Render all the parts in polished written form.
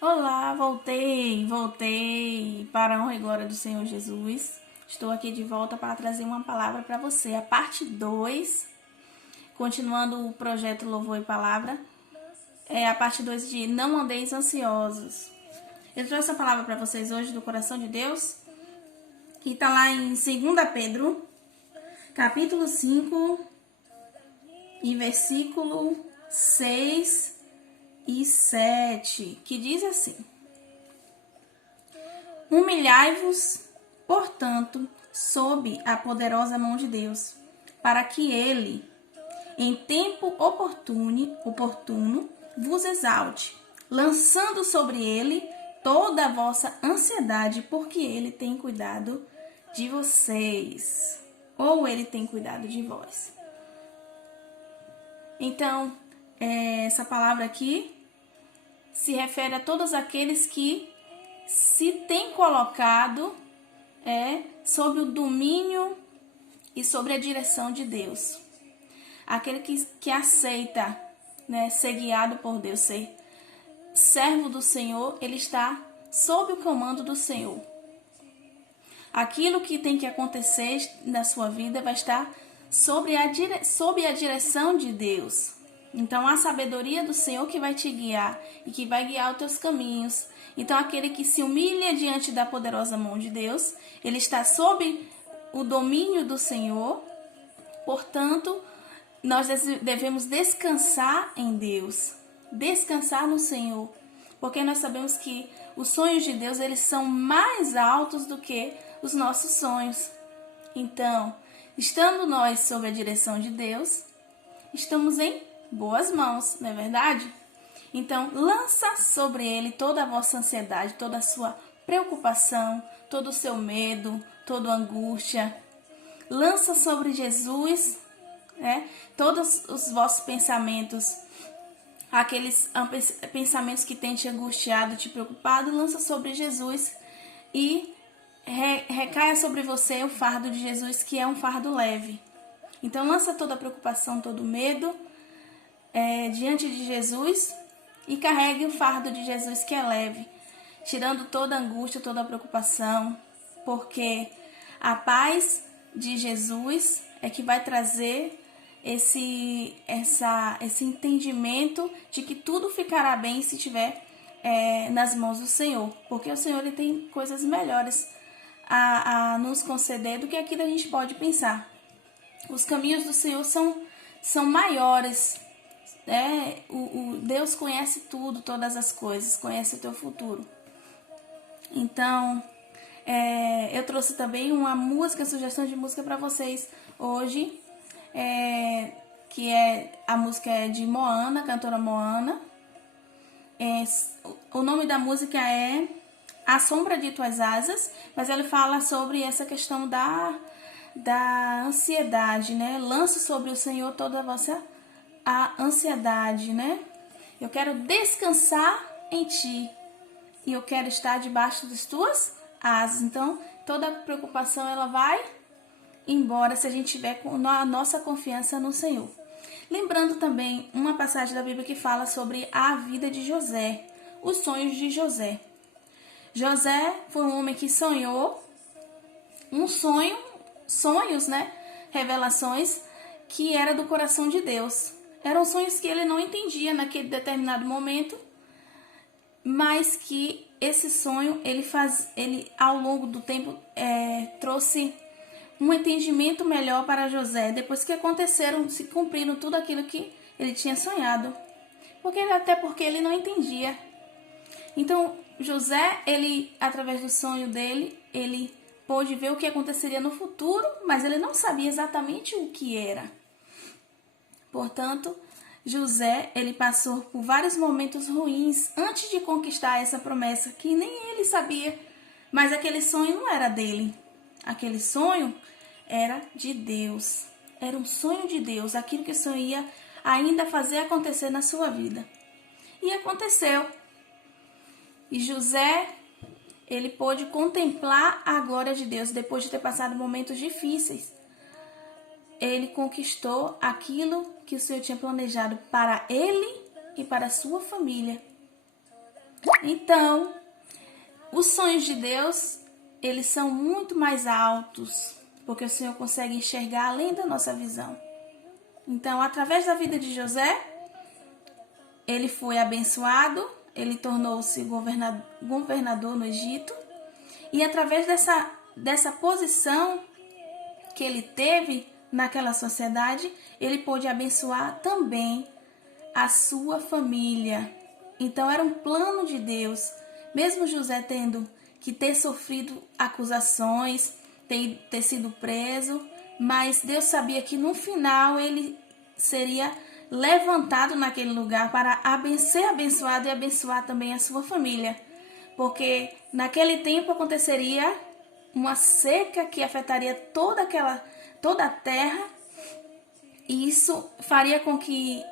Olá, voltei para a honra e glória do Senhor Jesus. Estou aqui de volta para trazer uma palavra para você, a parte 2, continuando o projeto Louvor e Palavra, é a parte 2 de Não Andeis Ansiosos. Eu trouxe a palavra para vocês hoje do coração de Deus, que está lá em 2 Pedro, capítulo 5, e versículo 6 e 7, que diz assim: Humilhai-vos, portanto, sob a poderosa mão de Deus, para que ele, em tempo oportuno, vos exalte, lançando sobre ele toda a vossa ansiedade, porque ele tem cuidado de vocês, ou ele tem cuidado de vós. Então, essa palavra aqui se refere a todos aqueles que se têm colocado sob o domínio e sobre a direção de Deus. Aquele que aceita, ser guiado por Deus, ser servo do Senhor, ele está sob o comando do Senhor. Aquilo que tem que acontecer na sua vida vai estar sob a direção de Deus. Então, a sabedoria do Senhor que vai te guiar e que vai guiar os teus caminhos. Então, aquele que se humilha diante da poderosa mão de Deus, ele está sob o domínio do Senhor. Portanto, nós devemos descansar em Deus, descansar no Senhor, porque nós sabemos que os sonhos de Deus, eles são mais altos do que os nossos sonhos. Então, estando nós sob a direção de Deus, estamos em boas mãos, não é verdade? Então, lança sobre ele toda a vossa ansiedade, toda a sua preocupação, todo o seu medo, toda a angústia. Lança sobre Jesus, todos os vossos pensamentos, aqueles pensamentos que têm te angustiado, te preocupado, lança sobre Jesus e recaia sobre você o fardo de Jesus, que é um fardo leve. Então, lança toda a preocupação, todo o medo diante de Jesus e carregue o fardo de Jesus, que é leve, tirando toda a angústia, toda a preocupação, porque a paz de Jesus é que vai trazer esse entendimento de que tudo ficará bem se estiver nas mãos do Senhor, porque o Senhor ele tem coisas melhores a nos conceder do que aquilo que a gente pode pensar. Os caminhos do Senhor são maiores. Deus conhece tudo, todas as coisas, conhece o teu futuro. Então, eu trouxe também uma sugestão de música para vocês hoje, que a música é de Moana, cantora Moana. O nome da música é A Sombra de Tuas Asas, mas ela fala sobre essa questão da ansiedade, Lança sobre o Senhor toda a ansiedade, Eu quero descansar em ti e eu quero estar debaixo das tuas asas. Então, toda preocupação ela vai embora se a gente tiver com a nossa confiança no Senhor. Lembrando também uma passagem da Bíblia que fala sobre a vida de José, os sonhos de José. José foi um homem que sonhou sonhos, revelações que era do coração de Deus. Eram sonhos que ele não entendia naquele determinado momento, mas que esse sonho, ele ao longo do tempo, trouxe um entendimento melhor para José, depois que se cumpriram tudo aquilo que ele tinha sonhado. Até porque ele não entendia. Então, José, através do sonho dele, ele pôde ver o que aconteceria no futuro, mas ele não sabia exatamente o que era. Portanto, José, ele passou por vários momentos ruins antes de conquistar essa promessa, que nem ele sabia, mas aquele sonho não era dele. Aquele sonho era de Deus. Era um sonho de Deus, aquilo que o Senhor ia ainda fazer acontecer na sua vida. E aconteceu. E José, ele pôde contemplar a glória de Deus depois de ter passado momentos difíceis. Ele conquistou aquilo que o Senhor tinha planejado para ele e para a sua família. Então, os sonhos de Deus, eles são muito mais altos, porque o Senhor consegue enxergar além da nossa visão. Então, através da vida de José, ele foi abençoado, ele tornou-se governador no Egito, e através dessa posição que ele teve naquela sociedade, ele pôde abençoar também a sua família. Então era um plano de Deus, mesmo José tendo que ter sofrido acusações, ter sido preso, mas Deus sabia que no final ele seria levantado naquele lugar para ser abençoado e abençoar também a sua família. Porque naquele tempo aconteceria uma seca que afetaria toda a terra, e isso faria com que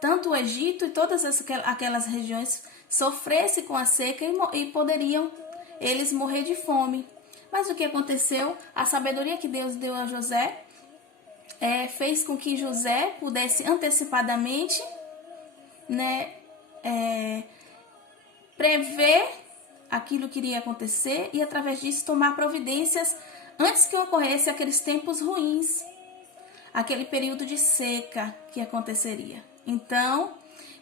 tanto o Egito e todas aquelas regiões sofressem com a seca e poderiam eles morrer de fome. Mas o que aconteceu? A sabedoria que Deus deu a José fez com que José pudesse antecipadamente, prever aquilo que iria acontecer e através disso tomar providências antes que ocorresse aqueles tempos ruins, aquele período de seca que aconteceria. Então,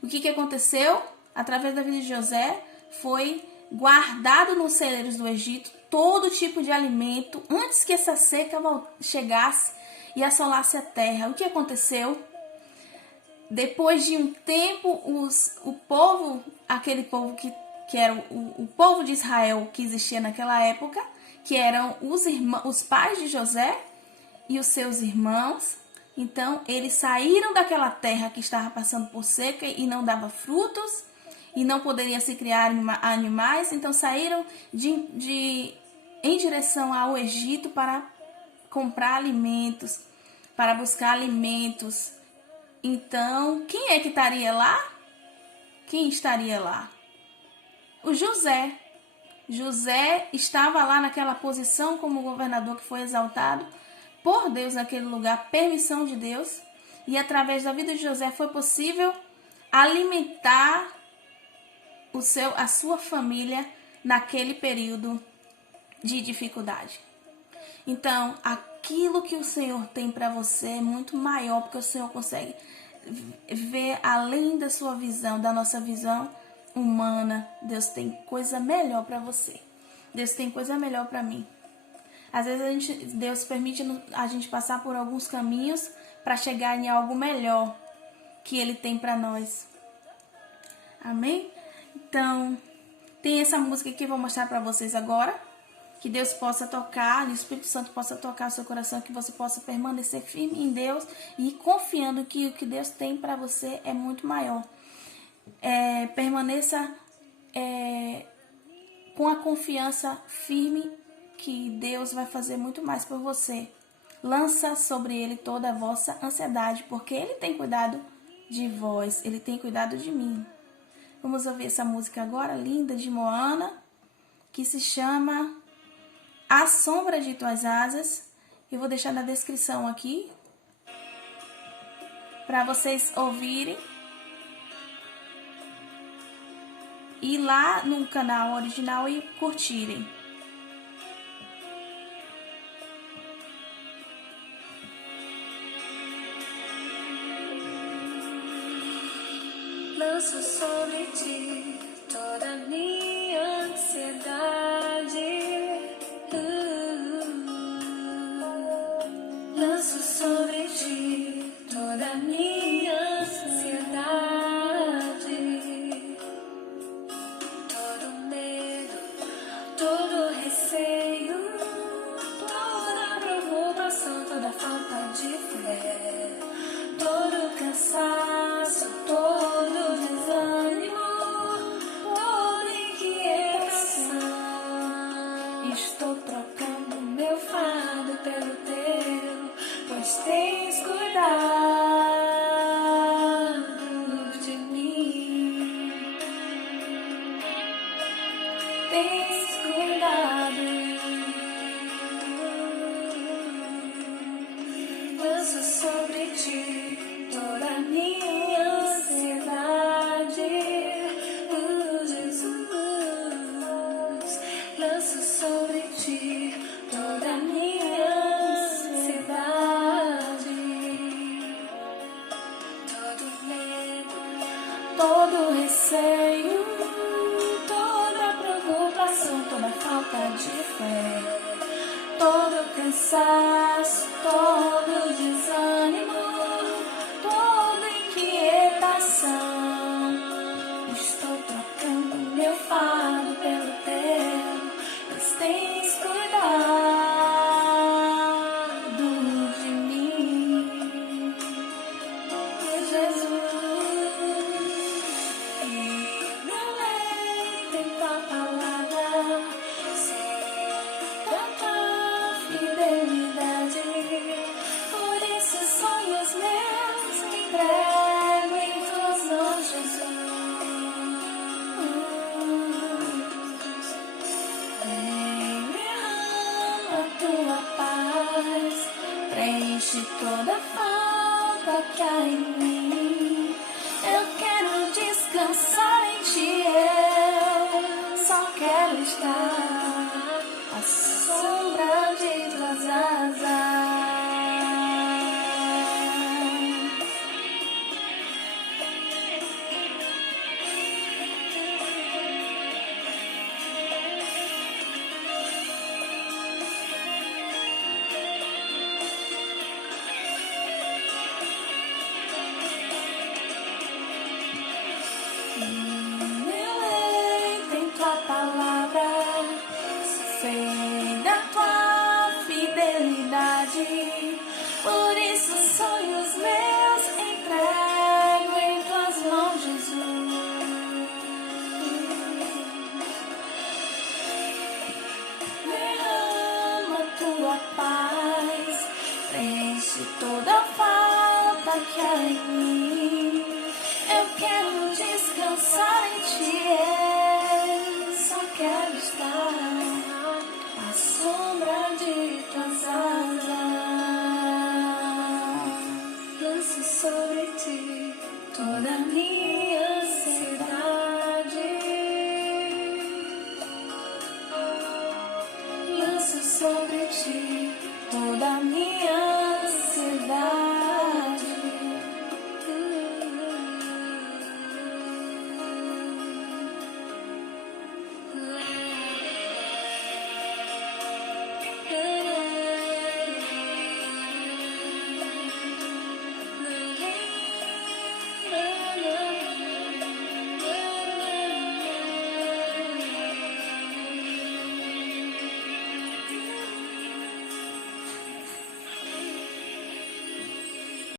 o que aconteceu? Através da vida de José, foi guardado nos celeiros do Egito todo tipo de alimento antes que essa seca chegasse e assolasse a terra. O que aconteceu? Depois de um tempo, aquele povo que era o povo de Israel que existia naquela época, que eram os pais de José e os seus irmãos. Então, eles saíram daquela terra que estava passando por seca e não dava frutos, e não poderia se criar animais. Então, saíram em direção ao Egito para comprar alimentos, para buscar alimentos. Então, quem é que estaria lá? Quem estaria lá? O José. José estava lá naquela posição como governador que foi exaltado por Deus naquele lugar, permissão de Deus, e através da vida de José foi possível alimentar a sua família naquele período de dificuldade. Então, aquilo que o Senhor tem para você é muito maior, porque o Senhor consegue ver além da sua visão, da nossa visão humana. Deus tem coisa melhor para você. Deus tem coisa melhor para mim. Às vezes Deus permite a gente passar por alguns caminhos para chegar em algo melhor que Ele tem para nós. Amém? Então, tem essa música que eu vou mostrar para vocês agora. Que Deus possa tocar, e o Espírito Santo possa tocar o seu coração, que você possa permanecer firme em Deus e confiando que o que Deus tem para você é muito maior. Permaneça com a confiança firme que Deus vai fazer muito mais por você. Lança sobre Ele toda a vossa ansiedade, porque Ele tem cuidado de vós, Ele tem cuidado de mim. Vamos ouvir essa música agora, linda, de Moana, que se chama A Sombra de Tuas Asas. Eu vou deixar na descrição aqui para vocês ouvirem. Ir lá no canal original e curtirem. Lanço sobre ti toda a minha ansiedade. Lanço sobre ti toda a minha ansiedade. Todo medo, todo receio, toda preocupação, toda falta de fé, todo cansaço, todo desânimo, toda inquietação. Estou trocando meu fardo pelo teu, pois tens cuidado de mim. Tens cuidado. Lanço sobre ti toda a minha ansiedade. cansaço, todo desânimo, toda inquietação. Estou trocando meu fardo pelo teu, pois tens cuidado de mim, Jesus. Na lei tem tua palavra, da tua fidelidade. Por isso sonhos meus entrego em tuas mãos, Jesus. Vem, derrama a tua paz, preenche toda falta que há em mim. Eu quero descansar em ti, eu só quero estar à sombra de tuas asas. Meu lei tem tua palavra, sei da tua fidelidade. Por isso sonhos meus entrego em tuas mãos, Jesus. Derrama tua paz, preenche toda falta que há em mim. Eu quero descansar em ti.